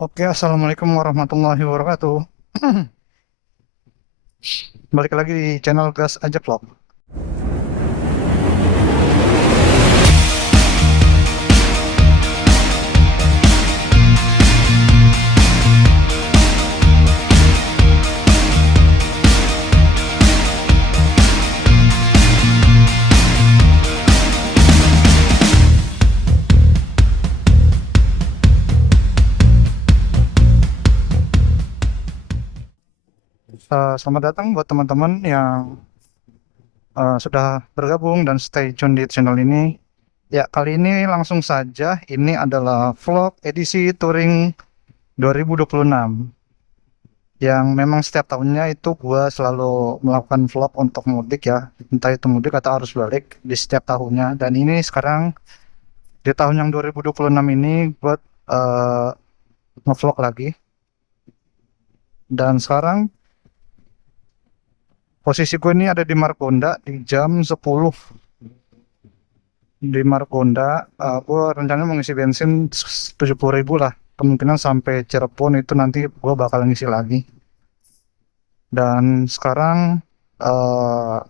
Oke, assalamualaikum warahmatullahi wabarakatuh. Balik lagi di channel Gas Aja Vlog. Selamat datang buat teman-teman yang sudah bergabung dan stay tune di channel ini. Ya, kali ini langsung saja, ini adalah vlog edisi Touring 2026. Yang memang setiap tahunnya itu gua selalu melakukan vlog untuk mudik ya. Entah itu mudik atau arus balik di setiap tahunnya. Dan ini sekarang di tahun yang 2026 ini buat ngevlog lagi. Dan sekarang posisi gue ini ada di Margonda di jam 10 di Margonda. Gue rencananya mau ngisi bensin 70.000 lah. Kemungkinan sampai Cirebon itu nanti gue bakal ngisi lagi. Dan sekarang eh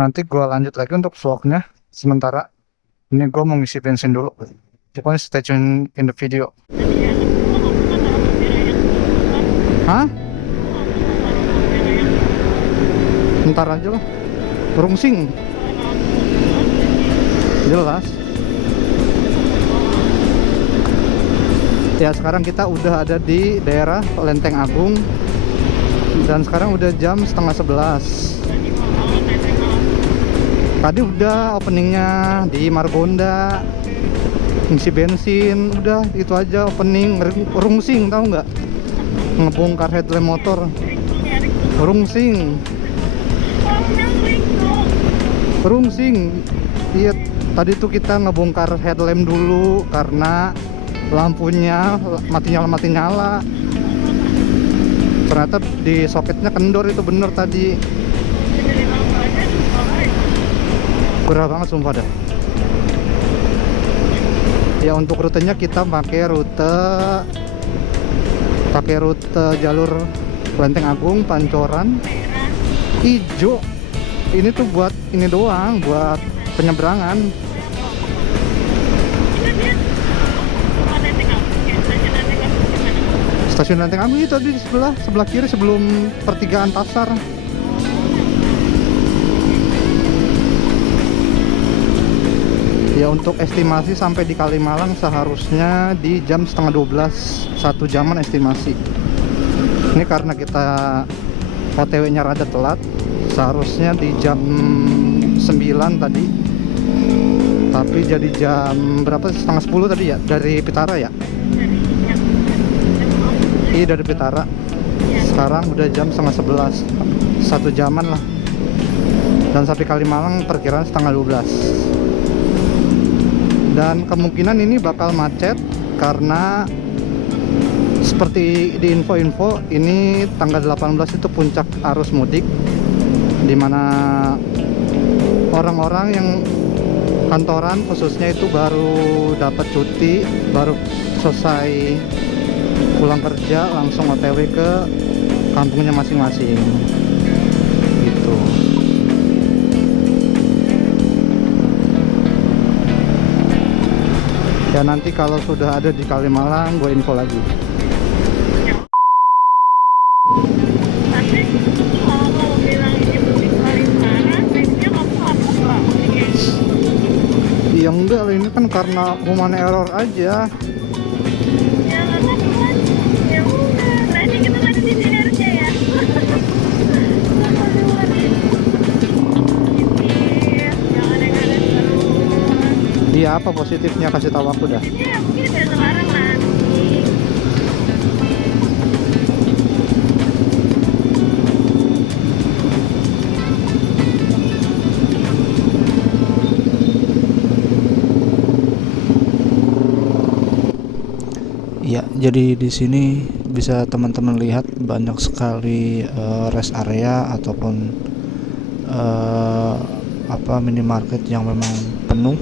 nanti gue lanjut lagi untuk vlognya. Sementara ini gue mau ngisi bensin dulu. Pokoknya stay tune in the video. Hah? Ntar aja lah. Rungsing. Jelas. Ya, sekarang kita udah ada di daerah Lenteng Agung. Dan sekarang udah jam setengah 11. Tadi udah openingnya di Margonda, ngisi bensin, udah itu aja opening. Rungsing, tahu nggak? Ngebongkar headlamp motor. Rungsing. Rungsing. Iya, tadi tuh kita ngebongkar headlamp dulu karena lampunya mati nyala. Ternyata di soketnya kendor, itu bener tadi. Gerah banget sumpah dah. Ya, untuk rutenya kita pakai rute jalur Lenteng Agung, Pancoran, Ijo. Ini tuh buat ini doang, buat penyeberangan. Stasiun Lenteng Agung itu di sebelah kiri sebelum pertigaan pasar. Ya, untuk estimasi sampai di Kalimalang seharusnya di jam setengah 12, 1 jaman estimasi. Ini karena kita OTW-nya rada telat, seharusnya di jam 9 tadi. Tapi jadi jam berapa? Setengah 10 tadi ya, dari Pitara ya? Iya, dari Pitara. Sekarang udah jam setengah 11, 1 jaman lah. Dan sampai Kalimalang perkiraan setengah 12. Dan kemungkinan ini bakal macet karena seperti di info-info ini tanggal 18 itu puncak arus mudik, dimana orang-orang yang kantoran khususnya itu baru dapat cuti, baru selesai pulang kerja langsung OTW ke kampungnya masing-masing gitu. Ya, nanti kalau sudah ada di Kalimalang gue info lagi. Tapi kalau bilang ini mudik Kalimantan, biasanya kamu lapor nggak mudiknya? Ya enggak, ini kan karena human error aja. Ya nggak kan? Ya udah, berarti kita nggak ada di sini harusnya ya. Positif, jangan yang ada terus. Iya, apa positifnya, kasih tahu aku dah. Ya mungkin udah sekarang nanti. Ya, jadi di sini bisa teman-teman lihat banyak sekali rest area ataupun minimarket yang memang penuh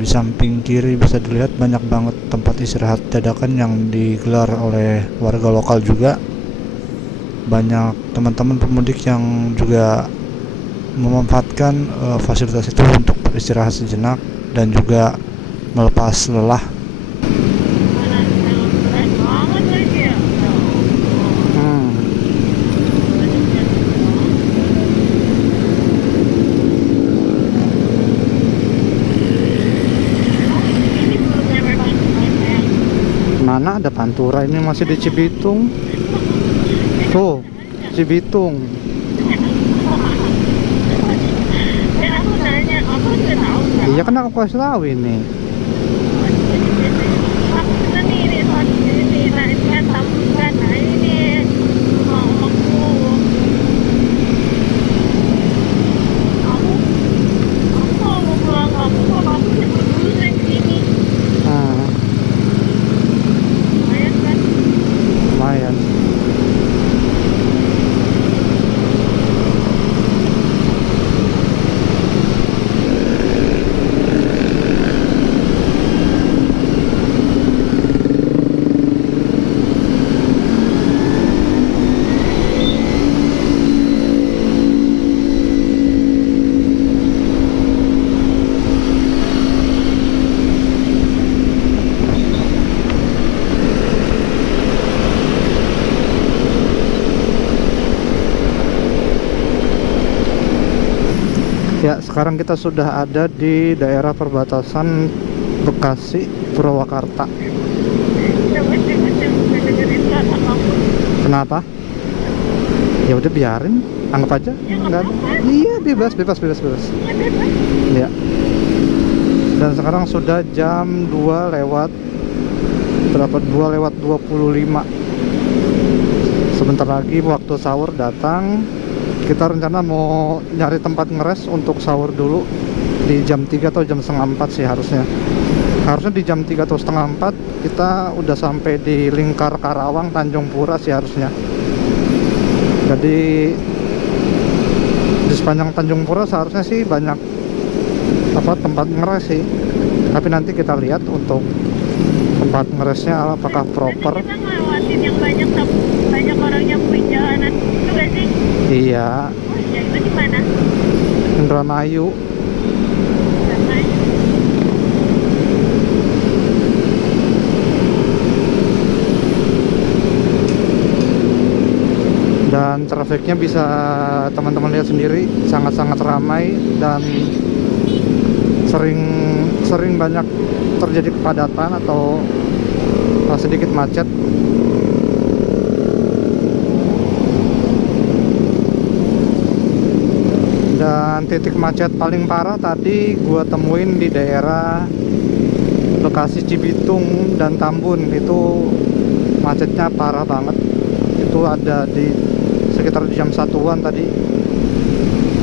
Di samping kiri bisa dilihat banyak banget tempat istirahat dadakan yang digelar oleh warga lokal juga. Banyak teman-teman pemudik yang juga memanfaatkan fasilitas itu untuk beristirahat sejenak dan juga melepas lelah. Mana keren banget lagi ya. Hmm. Ini belum nyampe Pantura sayang. Mana ada Pantura, ini masih di Cibitung. Tuh, Cibitung. Dan aku nanya, aku nggak tahu nggak. Iya kan aku kasih tahu ini. Aku bilang nih, ini soal ini, nah ini kan Tambukan, nah ini rumah omakku. Aku kalau mau pulang kampung, kalau aku jemput dulu sering kesini. Hmm, Lumayan kan? lumayan. Ya, sekarang kita sudah ada di daerah perbatasan Bekasi Purwakarta. Coba dengerin kata kamu. Kenapa? Ya udah biarin, anggap aja Ya nggak nggak ada. apa-apa. Iya, bebas. Ada kan? Ya. Dan sekarang sudah jam 2 lewat berapa? 2 lewat 25. Sebentar lagi waktu sahur datang. Kita rencana mau nyari tempat ngeres untuk sahur dulu di jam 3 atau jam setengah 4 sih harusnya. Harusnya di jam 3 atau setengah 4 kita udah sampai di Lingkar Karawang Tanjung Pura sih harusnya. Jadi di sepanjang Tanjung Pura seharusnya sih banyak tempat ngeres sih. Tapi nanti kita lihat untuk tempat ngeresnya apakah proper. Nanti kita ngelewatin yang banyak orang nyapuin jalanan itu gak sih? Iya, Oh iya, itu di mana? Indramayu. Sampai. Dan trafiknya bisa teman-teman lihat sendiri, sangat-sangat ramai dan sering banyak terjadi kepadatan atau sedikit macet. Dan titik macet paling parah tadi gua temuin di daerah Bekasi Cibitung dan Tambun. Itu macetnya parah banget. Itu ada di sekitar jam 1-an tadi.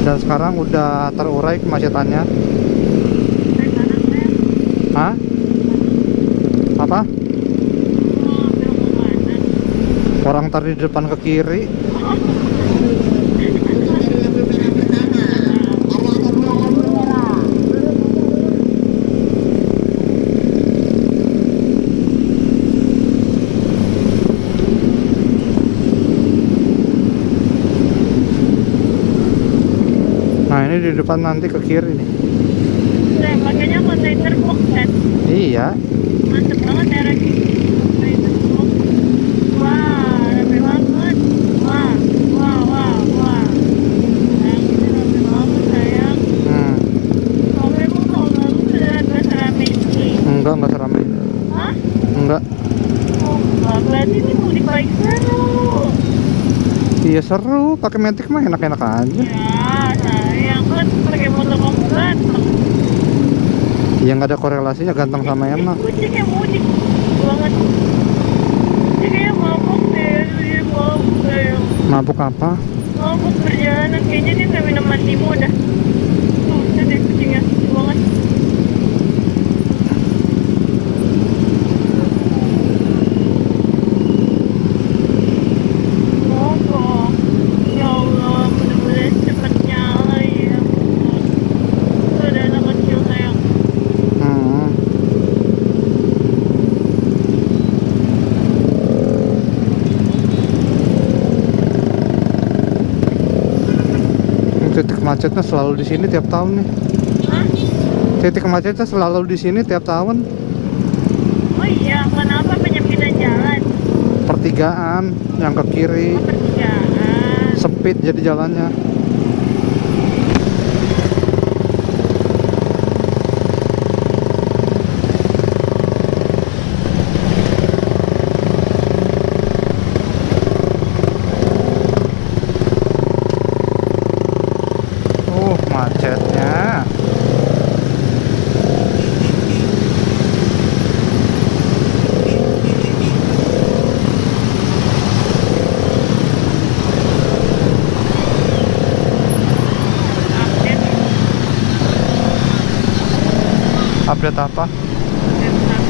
Dan sekarang udah terurai kemacetannya. Dari mana sayang? Hah? Apa? Oh, belum ke mana? Orang tadi di depan ke kiri. Nah, ini di depan nanti ke kiri nih. Saya makanya kontainer box kan. Iya. Mantep banget daerah sini. Kontainer box. Wah, rame banget. Wah. Sayang, ini rame banget sayang. Hmm. Kamu emang tahun lalu sudah gak serame ini? Enggak seramai. Hah? Enggak. Oh, enggak. Berarti ini mudik baik seru. Iya seru, pakai Matic mah enak-enak aja. Ya, sayang kan pakai motor kamu ganteng. Iya nggak ada korelasinya ganteng sama enak. Kucing yang mudik banget. Dia kayak mabuk deh, dia mabuk sayang. Mabuk apa? Mabuk perjalanan, kayaknya dia nggak minum mandimu dah. Tuh, itu deh kucingnya, lucu banget. Mogok. Ya Allah, mudah-mudahan cepet nyala ya. Itu ada anak kecil sayang. Hmm. macetnya selalu di sini tiap tahun nih. Hah? Titik macetnya selalu di sini tiap tahun. Oh iya, kenapa penyempitan jalan? Pertigaan yang ke kiri Oh, pertigaan. sempit jadi jalannya. Macetnya. Update. Update apa? Tentang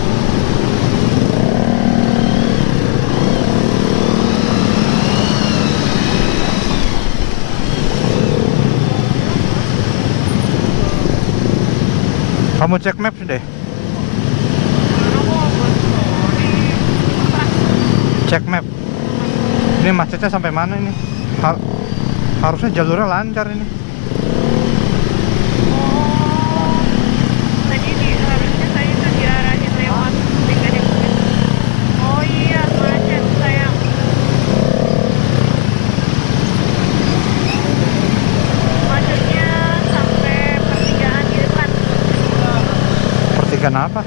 Kamu cek maps deh. Cek map. Ini macetnya sampai mana ini? Harusnya jalurnya lancar ini. Oh, tadi harusnya saya tuh diarahin lewat Tiga Bukit. Oh iya, macet sayang. Macetnya sampai pertigaan di depan. Pertigaan apa?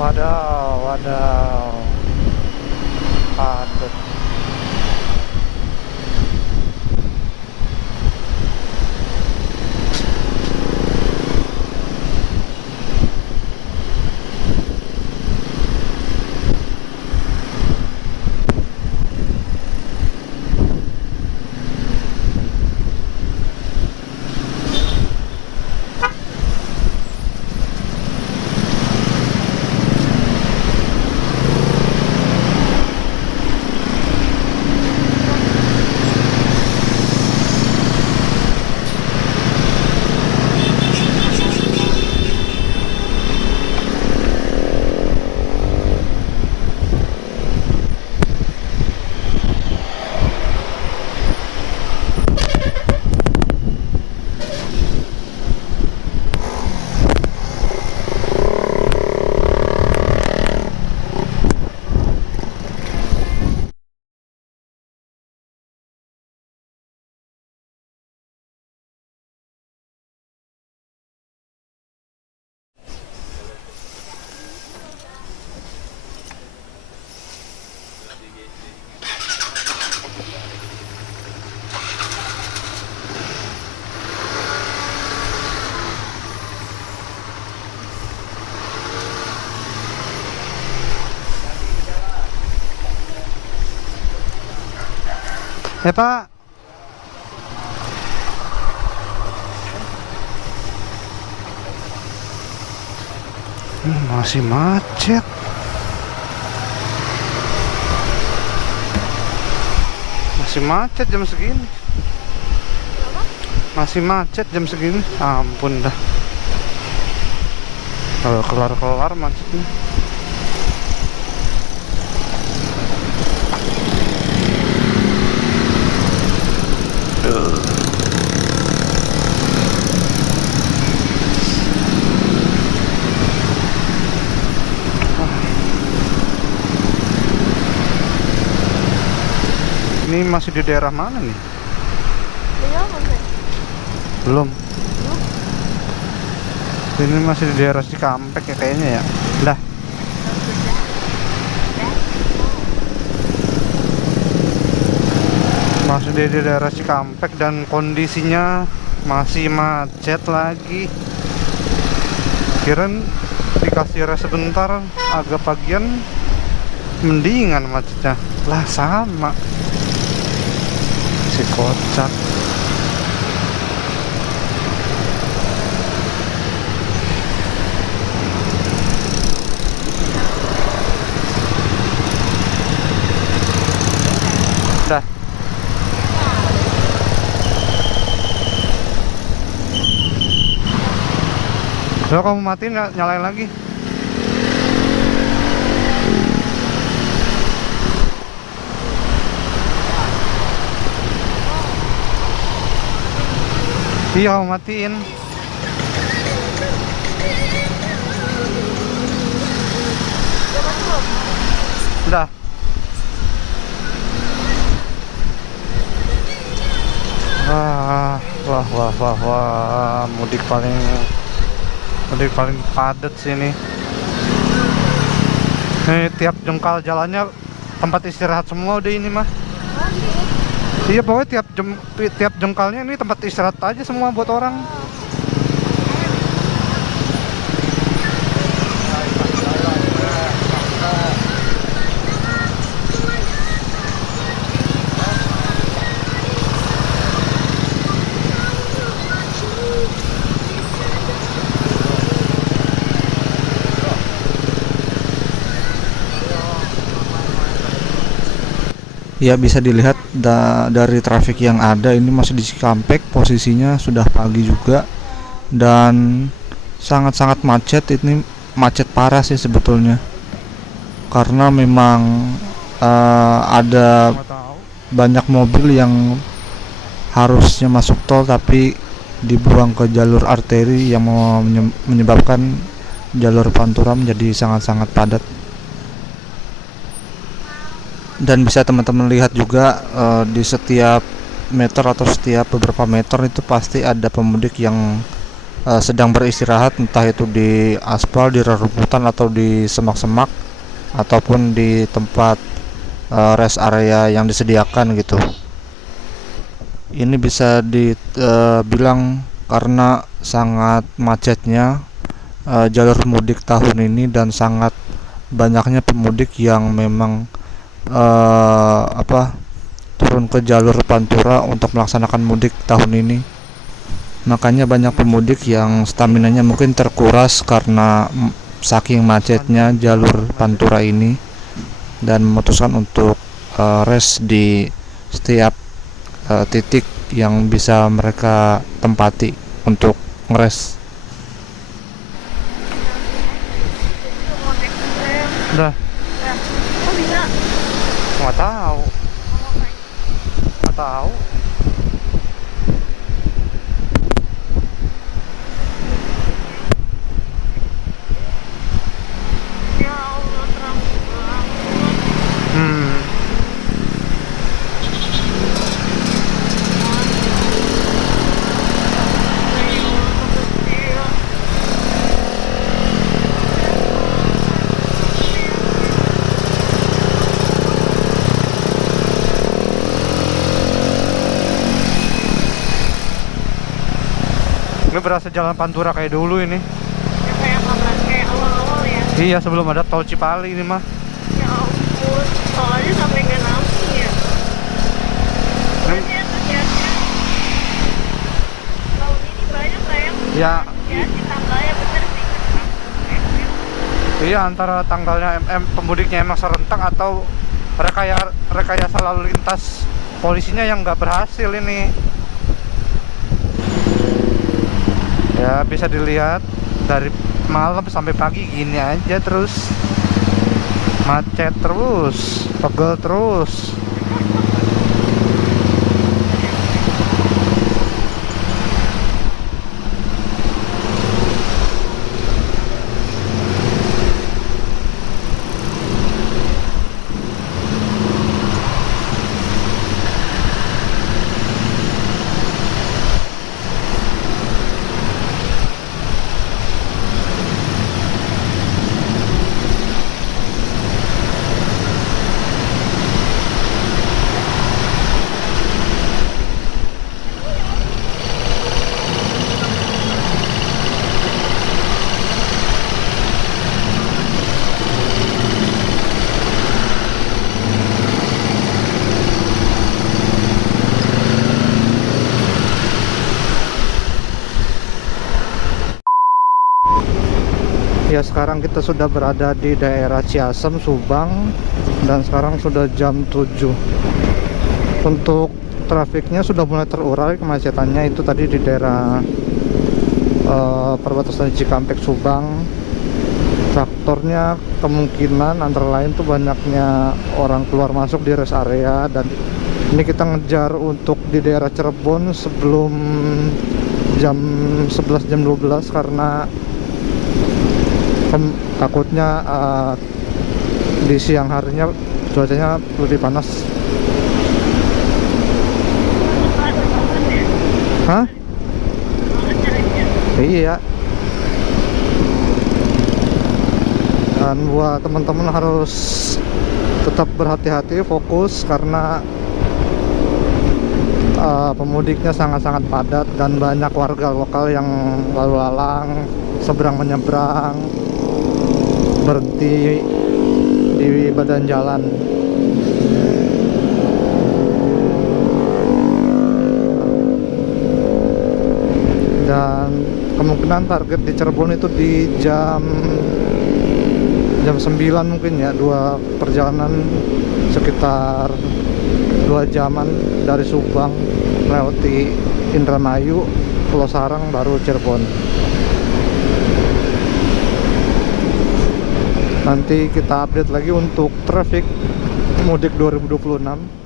Wadaw, wadaw. Aduh. Pak. Masih macet. Masih macet jam segini. Masih macet jam segini. Ampun dah. Kalau kelar-kelar macetnya. Ini masih di daerah mana nih? Belum. Ini masih di daerah Cikampek ya kayaknya ya. Dah. Masih di daerah Cikampek dan kondisinya masih macet lagi. Kirain dikasih rest sebentar, agak pagian mendingan macetnya. Lah sama. Si kocak. Dah. Kalau kamu matiin nggak nyalain lagi. Iya, kamu matiin. Udah. Wah, mudik paling padat sih ini. Nih tiap jengkal jalannya tempat istirahat semua udah ini mah. Iya pokoknya tiap jengkalnya ini tempat istirahat aja semua buat orang. Ya bisa dilihat dari trafik yang ada ini masih di Cikampek, posisinya sudah pagi juga dan sangat-sangat macet. Ini macet parah sih sebetulnya karena memang ada Nggak tahu. banyak mobil yang harusnya masuk tol tapi dibuang ke jalur arteri yang menyebabkan jalur Pantura menjadi sangat-sangat padat. Dan bisa teman-teman lihat juga di setiap meter atau setiap beberapa meter itu pasti ada pemudik yang sedang beristirahat, entah itu di aspal, di rerumputan atau di semak-semak ataupun di tempat rest area yang disediakan gitu. Ini bisa dibilang karena sangat macetnya jalur mudik tahun ini dan sangat banyaknya pemudik yang memang turun ke jalur Pantura untuk melaksanakan mudik tahun ini. Makanya banyak pemudik yang staminanya mungkin terkuras karena saking macetnya jalur Pantura ini dan memutuskan untuk rest di setiap titik yang bisa mereka tempati untuk ngeres. Udah. Kok bisa? Nggak tahu. Nggak tahu. Ya Allah, terang banget. Hmm. Ini berasa jalan Pantura kayak dulu ini. Ya kayak kapan? Kayak awal-awal ya. Iya, sebelum ada tol Cipali ini mah. Ya ampun, soalnya sampai nggak nampung ya. Berarti antusiasnya tahun ini banyak lah yang Ya, antusiasi tanggalnya bener sih. iya antara tanggalnya pemudiknya emang serentak atau rekayasa lalu lintas polisinya yang nggak berhasil ini. Ya bisa dilihat dari malam sampai pagi gini aja terus macet terus, pegel terus. Ya sekarang kita sudah berada di daerah Ciasem, Subang, dan sekarang sudah jam 7. Untuk trafiknya sudah mulai terurai, kemacetannya itu tadi di daerah perbatasan Cikampek Subang. Faktornya kemungkinan antara lain tuh banyaknya orang keluar masuk di rest area, dan ini kita ngejar untuk di daerah Cirebon sebelum jam 11 jam 12 karena takutnya di siang harinya cuacanya lebih panas. Hah? Iya. Dan buat teman-teman harus tetap berhati-hati, fokus karena pemudiknya sangat-sangat padat dan banyak warga lokal yang lalu lalang, seberang menyeberang, berhenti di badan jalan. Dan kemungkinan target di Cirebon itu di jam 9 mungkin ya, 2 perjalanan sekitar 2 jaman dari Subang melewati Indramayu, Pulau Sarang, baru Cirebon. Nanti kita update lagi untuk traffic mudik 2026.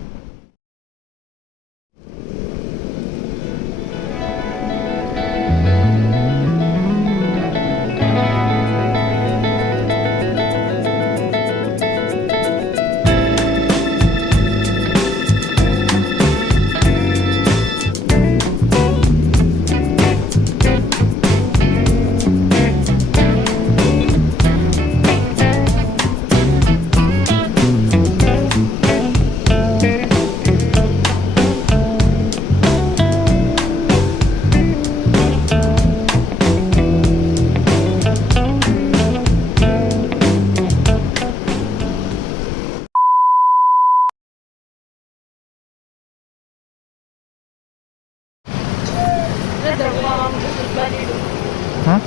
Hah?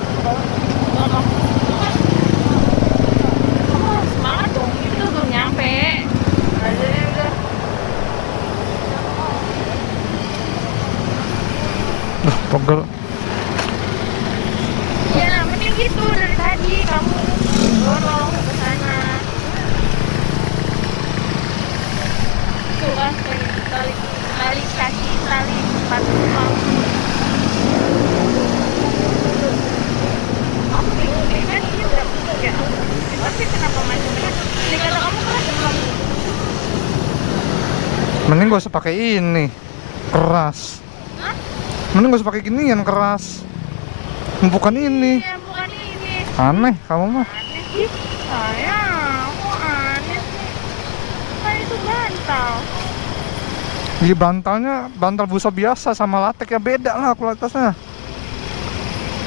Semangat dong, itu belum nyampe. Ada udah. Pegel. Ya, mending gitu dari tadi kamu dorong ke sana. Tuh kan tali kaki, tali sepatu kamu. Aku bingung deh, kan ini udah ya. Tapi kenapa masih berat? Ini kata kamu keras kamu. Mending gak usah pakai ini keras. Hah? Mending gak usah pakai ginian keras. Bukan ini. Iya, bukan ini. Aneh kamu mah. Aneh sih. Sayang, kok aneh sih? Kan itu bantal. Di bantalnya bantal busa biasa sama latek ya beda lah kualitasnya.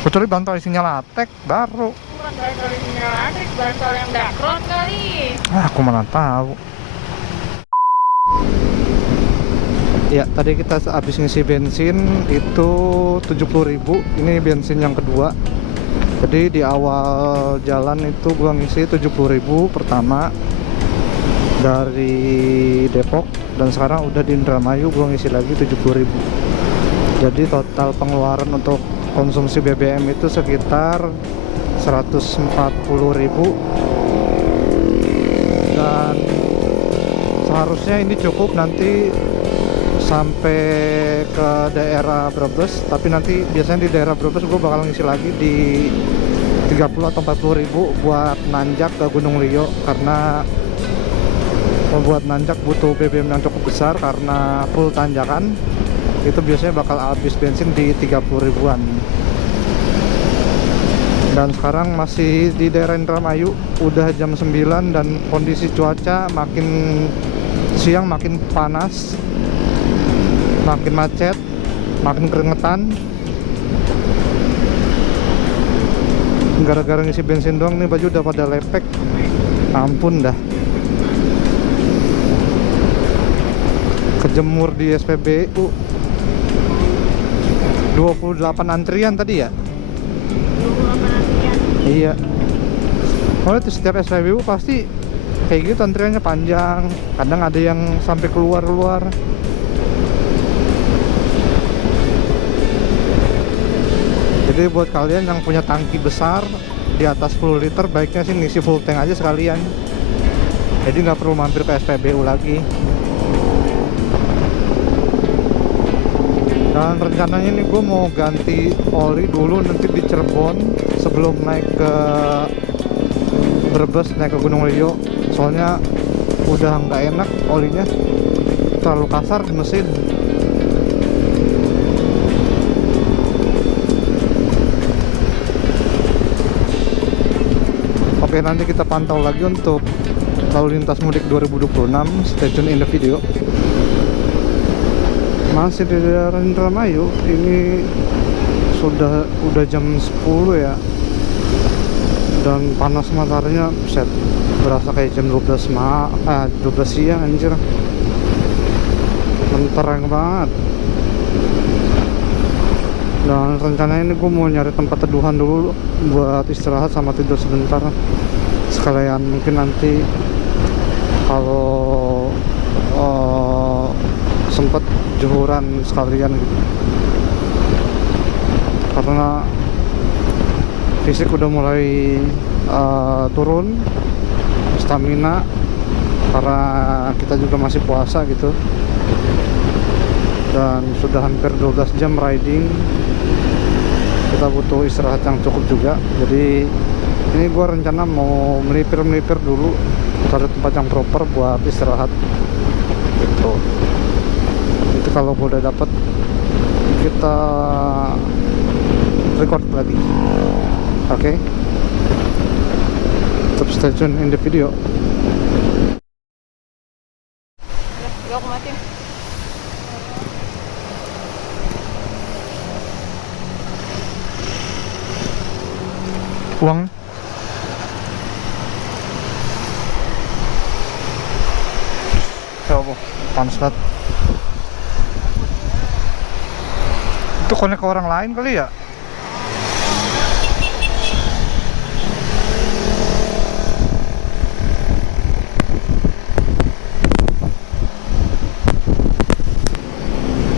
Kecuali bantal isinya latek baru. Bukan bantal isinya latek, bantal yang dakron kali. Aku mana tahu. Ya, tadi kita habis ngisi bensin itu 70.000. Ini bensin yang kedua. Jadi di awal jalan itu gua ngisi 70.000 pertama dari Depok, dan sekarang udah di Indramayu gua ngisi lagi 70.000. Jadi total pengeluaran untuk konsumsi BBM itu sekitar 140.000, dan seharusnya ini cukup nanti sampai ke daerah Brebes. Tapi nanti biasanya di daerah Brebes gue bakal ngisi lagi di 30 atau 40.000 buat nanjak ke Gunung Rio, karena membuat nanjak butuh BBM yang cukup besar karena full tanjakan. Itu biasanya bakal habis bensin di 30.000-an. Dan sekarang masih di daerah Indramayu, udah jam 9 dan kondisi cuaca makin siang makin panas, makin macet, makin keringetan. Gara-gara ngisi bensin doang nih baju udah pada lepek. Ampun dah. Kejemur di SPBU. 28 antrian tadi ya? 28 antrian. Iya. Kalau itu setiap SPBU pasti kayak gitu, antriannya panjang. Kadang ada yang sampai keluar-luar. Jadi buat kalian yang punya tangki besar di atas 10 liter, baiknya sih ngisi full tank aja sekalian. Jadi nggak perlu mampir ke SPBU lagi. Dan rencananya nih gue mau ganti oli dulu nanti di Cirebon sebelum naik ke Brebes, naik ke Gunung Rio. Soalnya udah nggak enak olinya, terlalu kasar di mesin. Oke, nanti kita pantau lagi untuk lalu lintas mudik 2026. Stay tune in the video. Masih di daerah Indramayu. Ini udah jam 10 ya. Dan panas mataharinya set berasa kayak jam 12 siang anjir. Mentereng banget. Dan rencananya ini gue mau nyari tempat teduhan dulu buat istirahat sama tidur sebentar. Sekalian mungkin nanti kalau sempet juhuran sekalian gitu. Karena fisik udah mulai turun, stamina, karena kita juga masih puasa gitu. Dan sudah hampir 12 jam riding, kita butuh istirahat yang cukup juga. Jadi ini gua rencana mau melipir dulu, cari tempat yang proper buat istirahat gitu. Itu kalau gua udah dapet, kita record lagi. Oke, tetap stay tune in the video. Gak mati. Uang ya Allah, panas banget. Itu konek ke orang lain kali ya.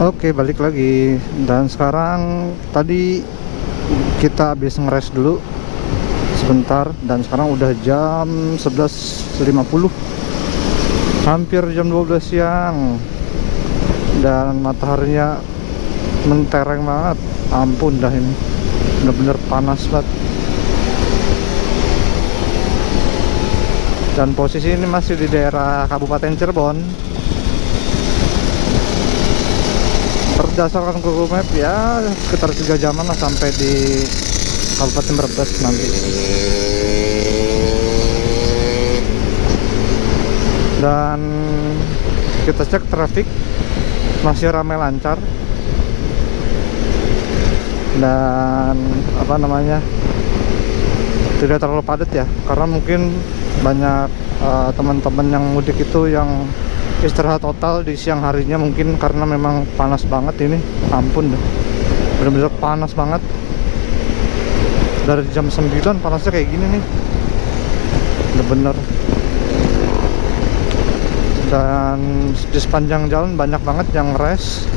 Oke, balik lagi. Dan sekarang tadi kita habis ngeres dulu sebentar, dan sekarang udah jam 11.50, hampir jam 12 siang, dan mataharinya mentereng banget. Ampun dah, ini bener-bener panas banget. Dan posisi ini masih di daerah Kabupaten Cirebon. Berdasarkan Google Map ya sekitar 3 jaman lah sampai di Kabupaten Brebes nanti. Dan kita cek traffic masih ramai lancar, dan apa namanya, tidak terlalu padat ya, karena mungkin banyak teman-teman yang mudik itu yang istirahat total di siang harinya, mungkin karena memang panas banget ini. Ampun deh, bener-bener panas banget. Dari jam 9 panasnya kayak gini nih, bener-bener. Dan di sepanjang jalan banyak banget yang rest,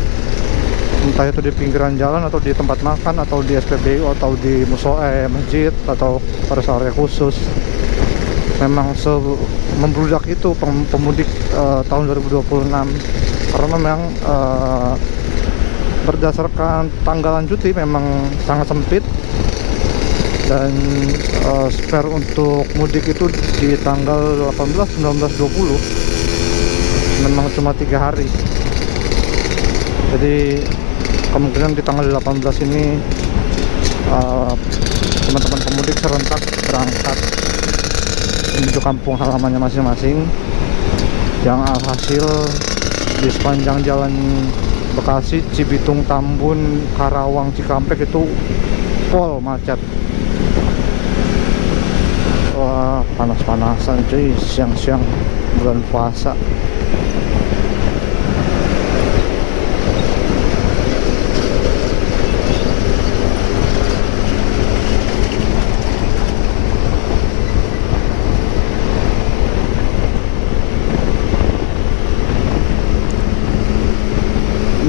entah itu di pinggiran jalan atau di tempat makan atau di SPBU atau di masjid atau rest area khusus. Memang membludak itu pemudik tahun 2026, karena memang berdasarkan tanggalan cuti memang sangat sempit, dan spare untuk mudik itu di tanggal 18, 19, 20 memang cuma 3 hari. Jadi kemungkinan di tanggal 18 ini teman-teman pemudik serentak berangkat menuju kampung halamannya masing-masing, yang alhasil di sepanjang jalan Bekasi, Cibitung, Tambun, Karawang, Cikampek itu pol macet. Wah, panas-panasan cuy, siang-siang bulan puasa.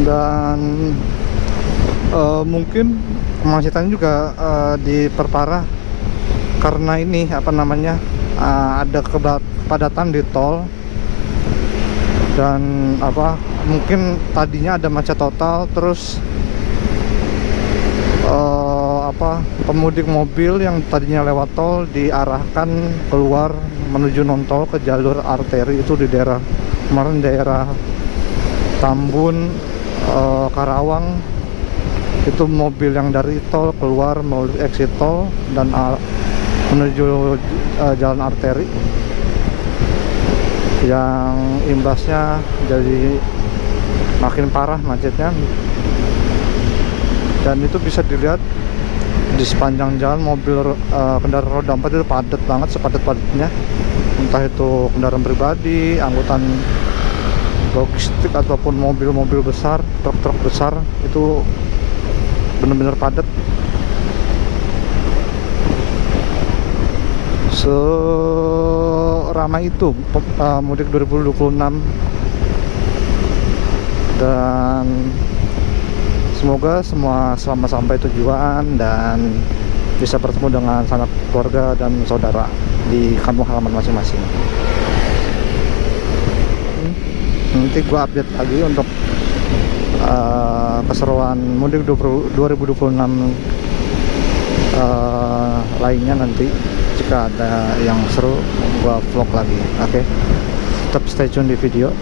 Dan Mungkin kemacetannya juga diperparah karena ini apa namanya, ada kepadatan di tol, dan apa, mungkin tadinya ada macet total, terus apa, pemudik mobil yang tadinya lewat tol diarahkan keluar menuju non tol ke jalur arteri. Itu di daerah kemarin, daerah Tambun, Karawang, itu mobil yang dari tol keluar melalui exit tol dan menuju jalan arteri, yang imbasnya jadi makin parah macetnya. Dan itu bisa dilihat di sepanjang jalan mobil kendaraan roda 4 itu padat banget, sepadat-padatnya, entah itu kendaraan pribadi, angkutan logistik, ataupun mobil-mobil besar, truk-truk besar, itu benar-benar padat. Seramai itu mudik 2026. Dan semoga semua selamat sampai tujuan dan bisa bertemu dengan sanak keluarga dan saudara di kampung halaman masing-masing. Nanti gua update lagi untuk keseruan mudik 2026 lainnya nanti. Jika ada yang seru, gua vlog lagi. Oke, tetap stay tune di video.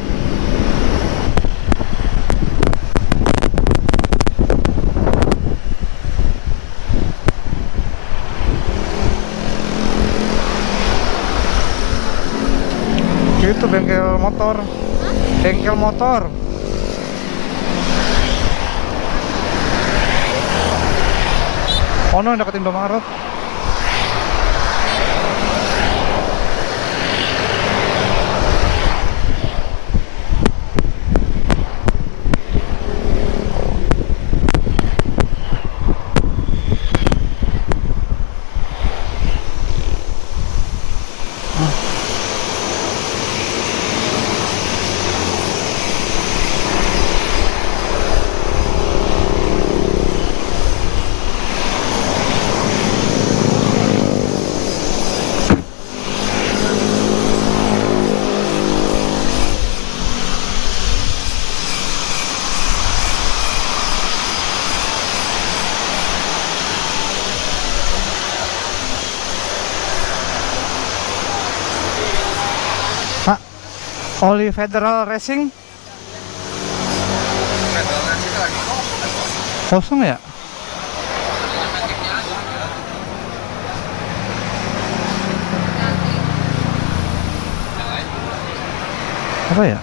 Itu bengkel motor. Bengkel motor. Oh no, dekat Indomaret. Pak, oli Federal Racing kosong ya? Apa ya?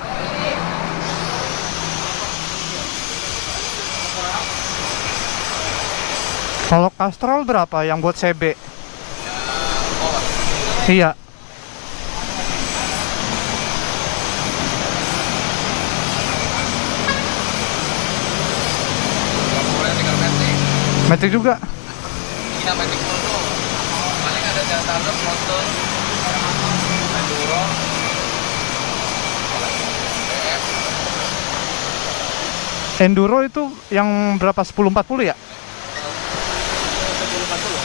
Kalau Castrol berapa yang buat CB? Iya. Matic juga. Iya, Matic dulu. Paling ada jasa motor, Enduro, Enduro itu yang berapa? 1040 ya? 1040.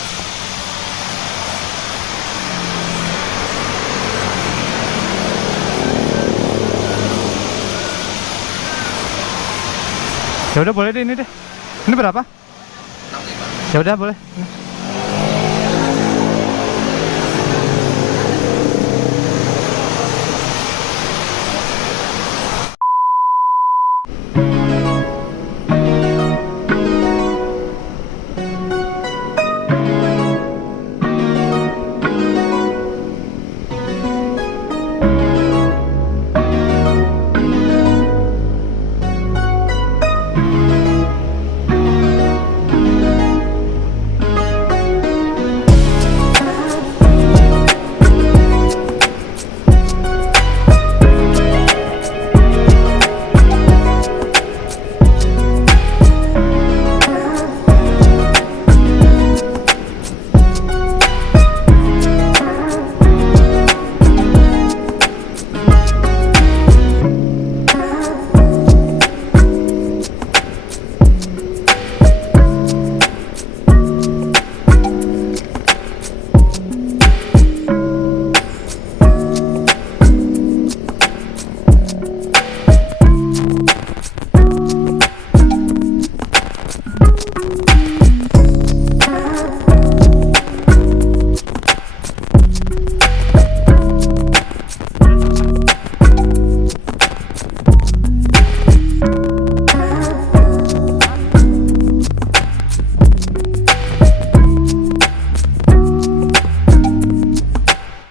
Ya udah, boleh deh ini deh. Ini berapa? 65. Ya udah, boleh.